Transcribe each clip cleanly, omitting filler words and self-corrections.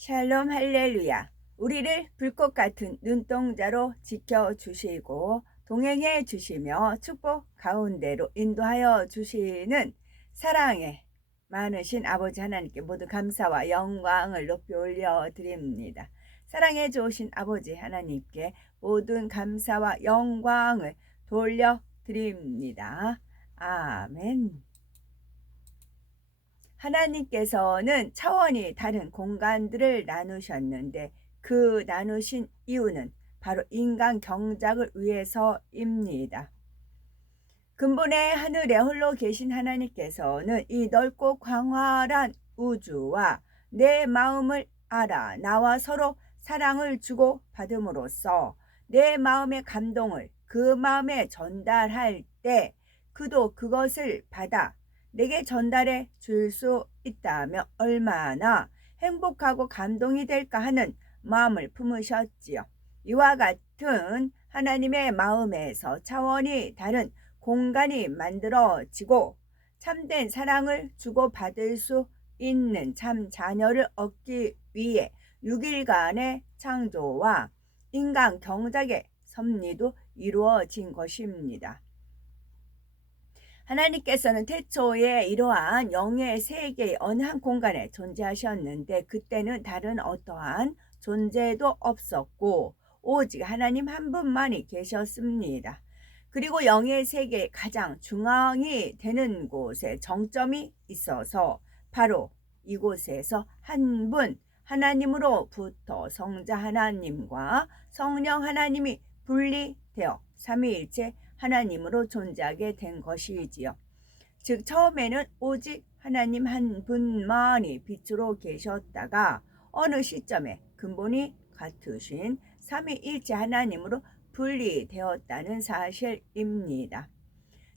샬롬 할렐루야. 우리를 불꽃 같은 눈동자로 지켜주시고 동행해 주시며 축복 가운데로 인도하여 주시는 사랑의 많으신 아버지 하나님께 모두 감사와 영광을 높이 올려드립니다. 사랑해 주신 아버지 하나님께 모든 감사와 영광을 돌려드립니다. 아멘. 하나님께서는 차원이 다른 공간들을 나누셨는데 그 나누신 이유는 바로 인간 경작을 위해서입니다. 근본의 하늘에 홀로 계신 하나님께서는 이 넓고 광활한 우주와 내 마음을 알아 나와 서로 사랑을 주고 받음으로써 내 마음의 감동을 그 마음에 전달할 때 그도 그것을 받아 내게 전달해 줄 수 있다면 얼마나 행복하고 감동이 될까 하는 마음을 품으셨지요. 이와 같은 하나님의 마음에서 차원이 다른 공간이 만들어지고 참된 사랑을 주고받을 수 있는 참 자녀를 얻기 위해 6일간의 창조와 인간 경작의 섭리도 이루어진 것입니다. 하나님께서는 태초에 이러한 영의 세계의 어느 한 공간에 존재하셨는데 그때는 다른 어떠한 존재도 없었고 오직 하나님 한 분만이 계셨습니다. 그리고 영의 세계의 가장 중앙이 되는 곳에 정점이 있어서 바로 이곳에서 한 분 하나님으로부터 성자 하나님과 성령 하나님이 분리되어 삼위일체 하나님으로 존재하게 된 것이지요. 즉 처음에는 오직 하나님 한 분만이 빛으로 계셨다가 어느 시점에 근본이 같으신 삼위일체 하나님으로 분리되었다는 사실입니다.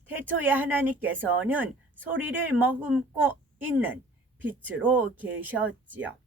태초에 하나님께서는 소리를 머금고 있는 빛으로 계셨지요.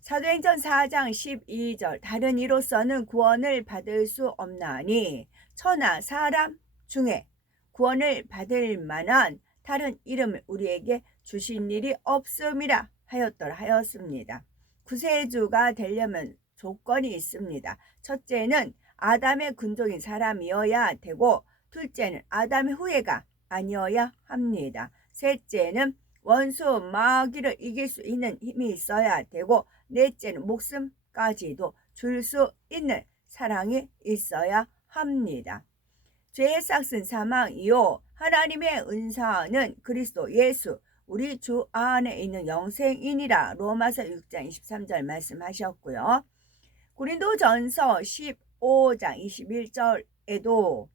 사도행전 4장 12절 다른 이로서는 구원을 받을 수 없나니 천하 사람 중에 구원을 받을 만한 다른 이름을 우리에게 주신 일이 없음이라 하였더라 하였습니다. 구세주가 되려면 조건이 있습니다. 첫째는 아담의 근종인 사람이어야 되고 둘째는 아담의 후예가 아니어야 합니다. 셋째는 원수 마귀를 이길 수 있는 힘이 있어야 되고 넷째는 목숨까지도 줄 수 있는 사랑이 있어야 합니다. 죄의 싹은 사망이요 하나님의 은사는 그리스도 예수 우리 주 안에 있는 영생이니라 로마서 6장 23절 말씀하셨고요. 고린도전서 15장 21절에도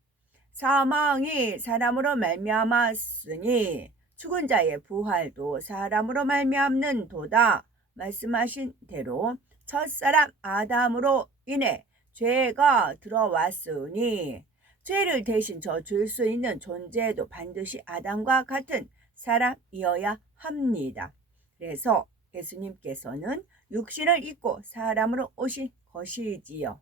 사망이 사람으로 말미암았으니 죽은 자의 부활도 사람으로 말미암는도다 말씀하신 대로 첫사람 아담으로 인해 죄가 들어왔으니 죄를 대신 져줄 수 있는 존재도 반드시 아담과 같은 사람이어야 합니다. 그래서 예수님께서는 육신을 입고 사람으로 오신 것이지요.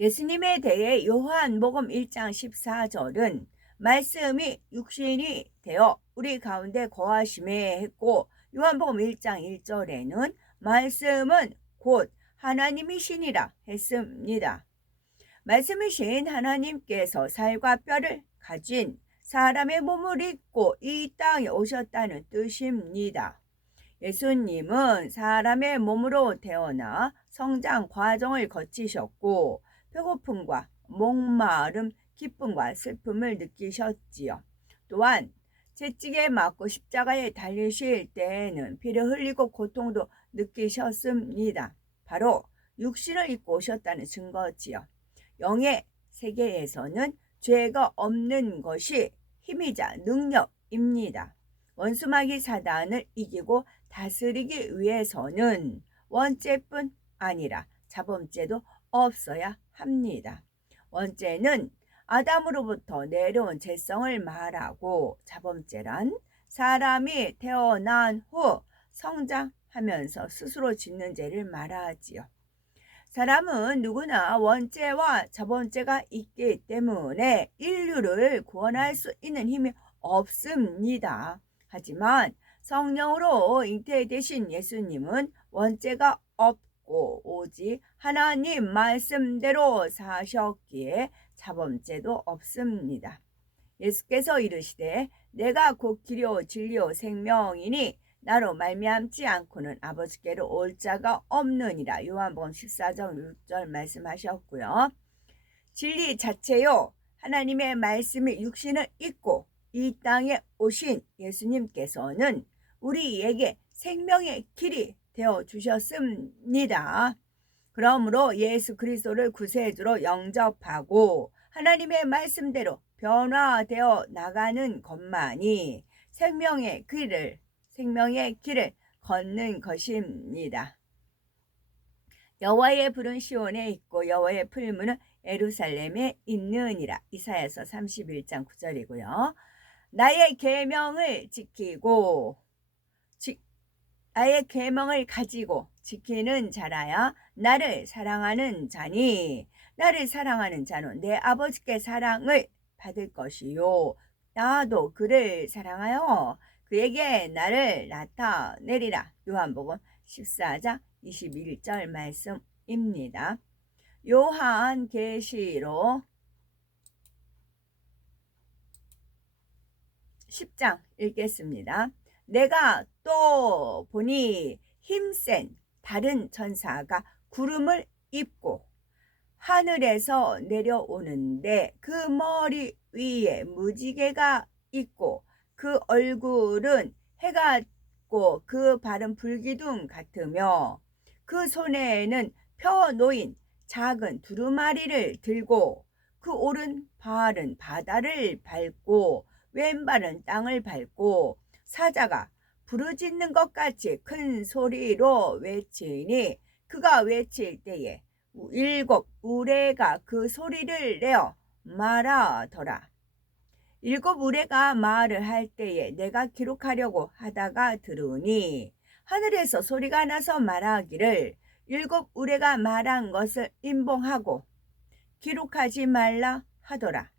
예수님에 대해 요한복음 1장 14절은 말씀이 육신이 되어 우리 가운데 거하심에 했고 요한복음 1장 1절에는 말씀은 곧 하나님이시니라 했습니다. 말씀이신 하나님께서 살과 뼈를 가진 사람의 몸을 입고 이 땅에 오셨다는 뜻입니다. 예수님은 사람의 몸으로 태어나 성장 과정을 거치셨고 배고픔과 목마름, 기쁨과 슬픔을 느끼셨지요. 또한 채찍에 맞고 십자가에 달리실 때에는 피를 흘리고 고통도 느끼셨습니다. 바로 육신을 입고 오셨다는 증거지요. 영의 세계에서는 죄가 없는 것이 힘이자 능력입니다. 원수마귀 사단을 이기고 다스리기 위해서는 원죄뿐 아니라 자범죄도 없어야 합니다. 원죄는 아담으로부터 내려온 죄성을 말하고 자범죄란 사람이 태어난 후 성장하면서 스스로 짓는 죄를 말하지요. 사람은 누구나 원죄와 자범죄가 있기 때문에 인류를 구원할 수 있는 힘이 없습니다. 하지만 성령으로 잉태되신 예수님은 원죄가 없고 오직 하나님 말씀대로 사셨기에 자범죄도 없습니다. 예수께서 이르시되 내가 곧 길이요 진리요 생명이니 나로 말미암지 않고는 아버지께로 올 자가 없느니라. 요한복음 14장 6절 말씀하셨고요. 진리 자체요 하나님의 말씀이 육신을 입고 이 땅에 오신 예수님께서는 우리에게 생명의 길이 되어 주셨습니다. 그러므로 예수 그리스도를 구세주로 영접하고 하나님의 말씀대로 변화되어 나가는 것만이 생명의 길을 걷는 것입니다. 여호와의 불은 시온에 있고 여호와의 풀무는 예루살렘에 있느니라. 이사야서 31장 9절이고요. 나의 계명을 지키고 나의 계명을 가지고 지키는 자라야 나를 사랑하는 자니 나를 사랑하는 자는 내 아버지께 사랑을 받을 것이요 나도 그를 사랑하여 그에게 나를 나타내리라. 요한복음 14장 21절 말씀입니다. 요한계시록 10장 읽겠습니다. 내가 또 보니 힘센 다른 천사가 구름을 입고 하늘에서 내려오는데 그 머리 위에 무지개가 있고 그 얼굴은 해가 있고 그 발은 불기둥 같으며 그 손에는 펴 놓인 작은 두루마리를 들고 그 오른발은 바다를 밟고 왼발은 땅을 밟고 사자가 부르짖는 것 같이 큰 소리로 외치니 그가 외칠 때에 7 우레가 그 소리를 내어 말하더라. 7 우레가 말을 할 때에 내가 기록하려고 하다가 들으니 하늘에서 소리가 나서 말하기를 7 우레가 말한 것을 인봉하고 기록하지 말라 하더라.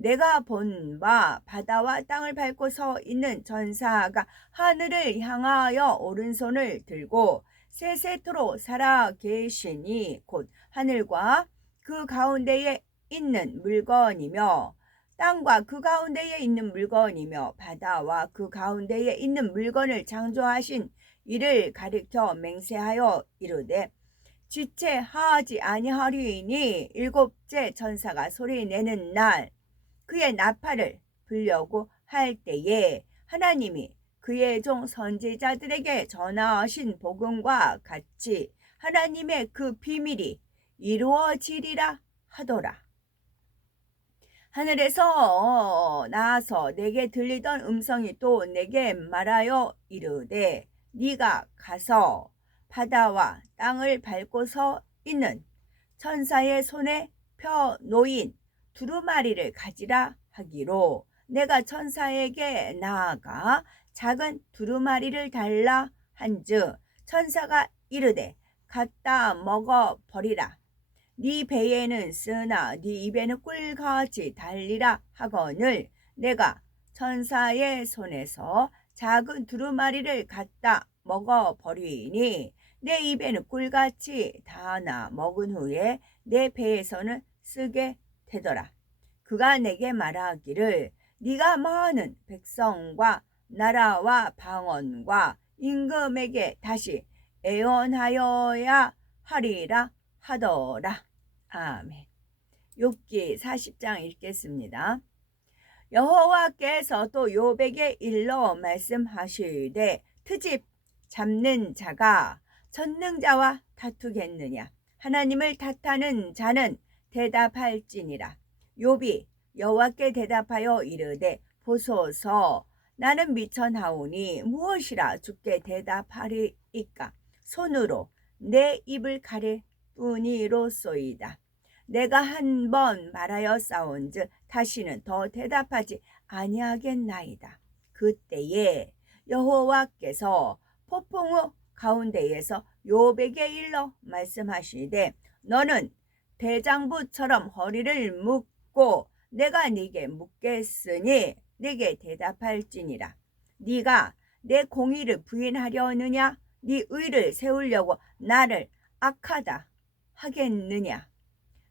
내가 본 바 바다와 땅을 밟고 서 있는 천사가 하늘을 향하여 오른손을 들고 세세토록 살아 계시니 곧 하늘과 그 가운데에 있는 물건이며 땅과 그 가운데에 있는 물건이며 바다와 그 가운데에 있는 물건을 창조하신 이를 가리켜 맹세하여 이르되 지체하지 아니하리니 7째 천사가 소리내는 날 그의 나팔을 불려고 할 때에 하나님이 그의 종 선지자들에게 전하신 복음과 같이 하나님의 그 비밀이 이루어지리라 하더라. 하늘에서 나와서 내게 들리던 음성이 또 내게 말하여 이르되 네가 가서 바다와 땅을 밟고 서 있는 천사의 손에 펴 놓인 두루마리를 가지라 하기로 내가 천사에게 나아가 작은 두루마리를 달라 한즉 천사가 이르되 갖다 먹어 버리라. 네 배에는 쓰나 네 입에는 꿀같이 달리라 하거늘 내가 천사의 손에서 작은 두루마리를 갖다 먹어 버리니 내 입에는 꿀같이 다나 먹은 후에 내 배에서는 쓰게 되더라. 그가 내게 말하기를 네가 많은 백성과 나라와 방언과 임금에게 다시 애원하여야 하리라 하더라. 아멘. 욥기 40장 읽겠습니다. 여호와께서 또 욥에게 일러 말씀하시되 트집 잡는 자가 전능자와 다투겠느냐. 하나님을 탓하는 자는 대답할지니라. 욥이 여호와께 대답하여 이르되 보소서 나는 미천하오니 무엇이라 주께 대답하리이까. 손으로 내 입을 가릴 뿐이로소이다. 내가 한 번 말하였사온즉 다시는 더 대답하지 아니하겠나이다. 그때에 여호와께서 폭풍우 가운데에서 욥에게 일러 말씀하시되 너는 대장부처럼 허리를 묶고 내가 네게 묻겠으니 네게 대답할지니라. 네가 내 공의를 부인하려느냐? 네 의를 세우려고 나를 악하다 하겠느냐?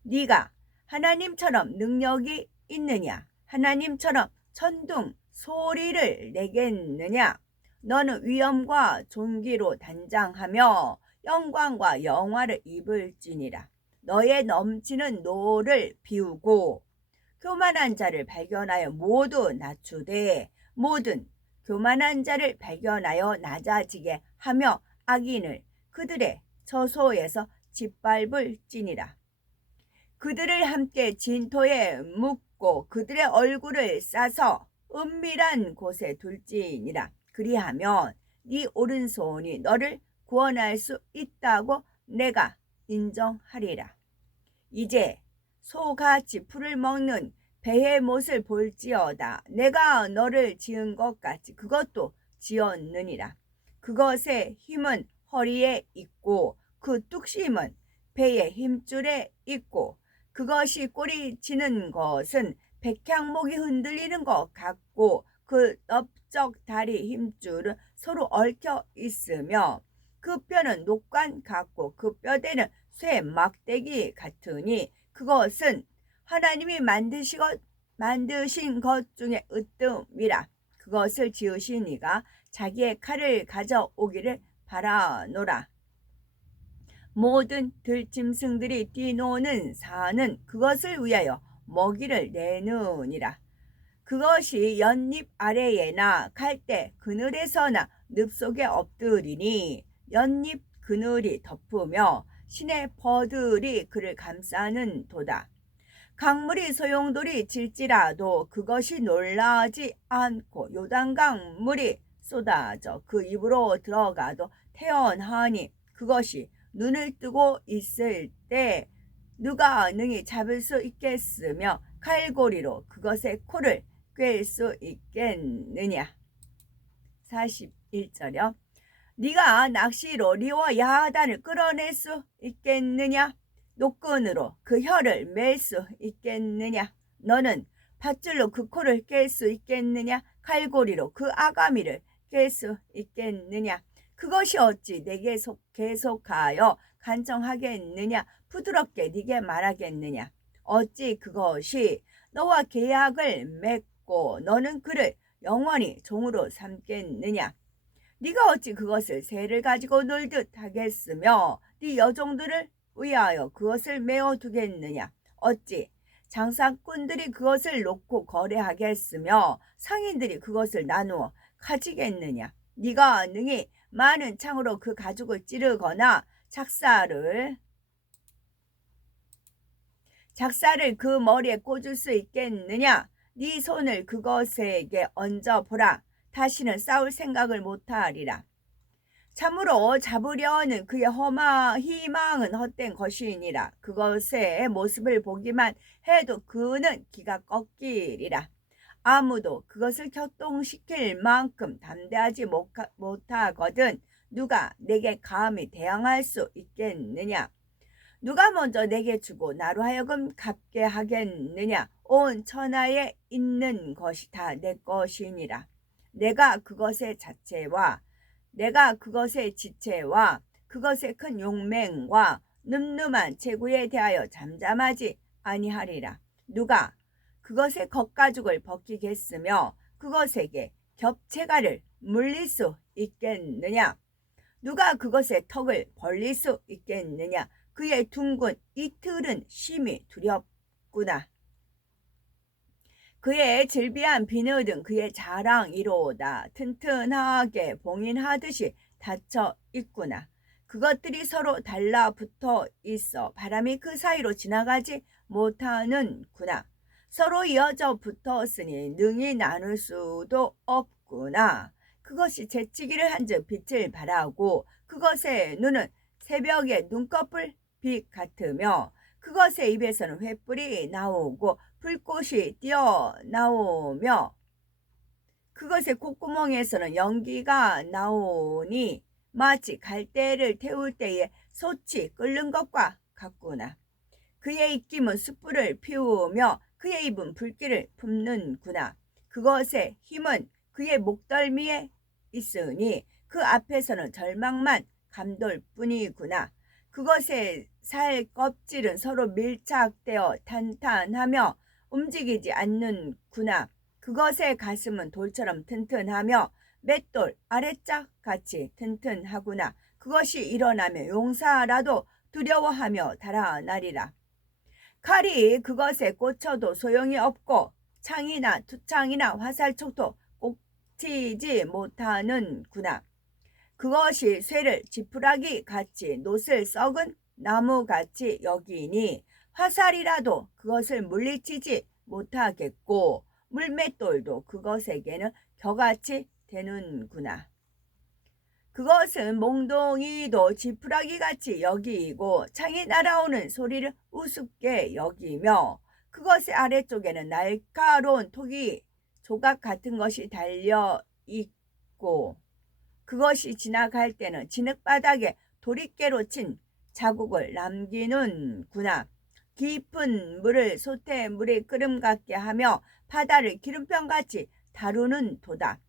네가 하나님처럼 능력이 있느냐? 하나님처럼 천둥 소리를 내겠느냐? 너는 위엄과 존귀로 단장하며 영광과 영화를 입을지니라. 너의 넘치는 노를 비우고 교만한 자를 발견하여 모두 낮추되 모든 교만한 자를 발견하여 낮아지게 하며 악인을 그들의 처소에서 짓밟을지니라. 그들을 함께 진토에 묻고 그들의 얼굴을 싸서 은밀한 곳에 둘지니라. 그리하면 네 오른손이 너를 구원할 수 있다고 내가 인정하리라. 이제 소같이 풀을 먹는 배의 못을 볼지어다. 내가 너를 지은 것 같이 그것도 지었느니라. 그것의 힘은 허리에 있고 그 뚝심은 배의 힘줄에 있고 그것이 꼬리치는 것은 백향목이 흔들리는 것 같고 그 넓적 다리 힘줄은 서로 얽혀 있으며 그 뼈는 녹관 같고 그 뼈대는 쇠 막대기 같으니 그것은 하나님이 만드신 것 중에 으뜸이라. 그것을 지으신 이가 자기의 칼을 가져오기를 바라노라. 모든 들짐승들이 뛰노는 산은 그것을 위하여 먹이를 내느니라. 그것이 연잎 아래에나 갈대 그늘에서나 늪 속에 엎드리니 연잎 그늘이 덮으며 시내 버들이 그를 감싸는 도다. 강물이 소용돌이 질지라도 그것이 놀라지 않고 요단강 물이 쏟아져 그 입으로 들어가도 태연하니 그것이 눈을 뜨고 있을 때 누가 능히 잡을 수 있겠으며 칼고리로 그것의 코를 꿰 수 있겠느냐. 41절이요. 네가 낚시로 리와 야단을 끌어낼 수 있겠느냐? 노끈으로 그 혀를 맬 수 있겠느냐? 너는 밧줄로 그 코를 깰 수 있겠느냐? 칼고리로 그 아가미를 깰 수 있겠느냐? 그것이 어찌 내게 계속하여 간청하겠느냐? 부드럽게 네게 말하겠느냐? 어찌 그것이 너와 계약을 맺고 너는 그를 영원히 종으로 삼겠느냐? 네가 어찌 그것을 새를 가지고 놀듯 하겠으며 네 여종들을 위하여 그것을 메어 두겠느냐? 어찌 장사꾼들이 그것을 놓고 거래하겠으며 상인들이 그것을 나누어 가지겠느냐? 네가 능히 많은 창으로 그 가죽을 찌르거나 작사를 그 머리에 꽂을 수 있겠느냐? 네 손을 그것에게 얹어보라. 다시는 싸울 생각을 못하리라. 참으로 잡으려는 그의 희망은 헛된 것이니라. 그것의 모습을 보기만 해도 그는 기가 꺾이리라. 아무도 그것을 격동시킬 만큼 담대하지 못하거든 누가 내게 감히 대항할 수 있겠느냐? 누가 먼저 내게 주고 나로 하여금 갚게 하겠느냐? 온 천하에 있는 것이 다 내 것이니라. 내가 그것의 지체와 그것의 큰 용맹과 늠름한 체구에 대하여 잠잠하지 아니하리라. 누가 그것의 겉가죽을 벗기겠으며 그것에게 겹체가를 물릴 수 있겠느냐? 누가 그것의 턱을 벌릴 수 있겠느냐? 그의 둥근 이틀은 심히 두렵구나. 그의 질비한 비늘은 그의 자랑이로다. 튼튼하게 봉인하듯이 닫혀 있구나. 그것들이 서로 달라붙어 있어 바람이 그 사이로 지나가지 못하는구나. 서로 이어져 붙었으니 능히 나눌 수도 없구나. 그것이 재치기를 한즉 빛을 발하고 그것의 눈은 새벽의 눈꺼풀 빛 같으며 그것의 입에서는 횃불이 나오고 불꽃이 뛰어나오며 그것의 콧구멍에서는 연기가 나오니 마치 갈대를 태울 때에 솥이 끓는 것과 같구나. 그의 입김은 숯불을 피우며 그의 입은 불길을 품는구나. 그것의 힘은 그의 목덜미에 있으니 그 앞에서는 절망만 감돌 뿐이구나. 그것의 살 껍질은 서로 밀착되어 탄탄하며 움직이지 않는구나. 그것의 가슴은 돌처럼 튼튼하며 맷돌 아래짝 같이 튼튼하구나. 그것이 일어나며 용사라도 두려워하며 달아나리라. 칼이 그것에 꽂혀도 소용이 없고 창이나 투창이나 화살촉도 꽂히지 못하는구나. 그것이 쇠를 지푸라기 같이 노슬 썩은 나무같이 여기니 화살이라도 그것을 물리치지 못하겠고 물맷돌도 그것에게는 겨같이 되는구나. 그것은 몽둥이도 지푸라기같이 여기고 창이 날아오는 소리를 우습게 여기며 그것의 아래쪽에는 날카로운 토기 조각 같은 것이 달려있고 그것이 지나갈 때는 진흙바닥에 도리깨로 친 자국을 남기는구나. 깊은 물을 솥에 끓음 같게 하며 바다를 기름병같이 다루는 도다.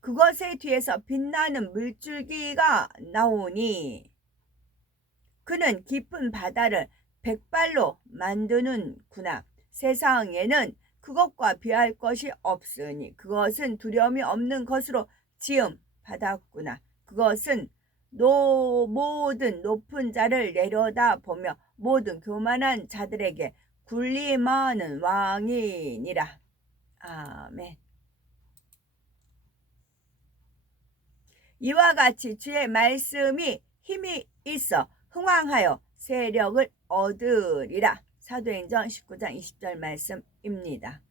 그것의 뒤에서 빛나는 물줄기가 나오니 그는 깊은 바다를 백발로 만드는구나. 세상에는 그것과 비할 것이 없으니 그것은 두려움이 없는 것으로 지음 받았구나. 그것은 모든 높은 자를 내려다보며 모든 교만한 자들에게 군림하는 왕이니라. 아멘. 이와 같이 주의 말씀이 힘이 있어 흥왕하여 세력을 얻으리라. 사도행전 19장 20절 말씀입니다.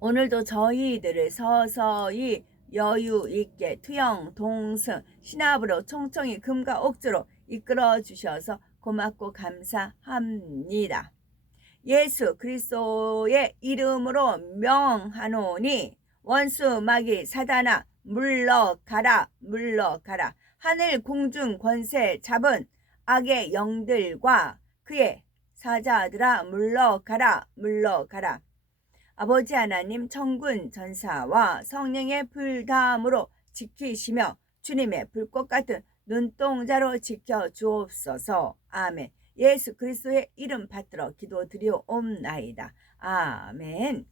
오늘도 저희들을 서서히 여유 있게 투영, 동승, 신압으로 총총히 금과 옥주로 이끌어 주셔서 고맙고 감사합니다. 예수 그리스도의 이름으로 명하노니 원수 마귀 사단아 물러가라 물러가라. 하늘 공중 권세 잡은 악의 영들과 그의 사자들아 물러가라 물러가라. 아버지 하나님 천군 전사와 성령의 불담으로 지키시며 주님의 불꽃 같은 눈동자로 지켜주옵소서. 아멘. 예수 그리스도의 이름 받들어 기도드리옵나이다. 아멘.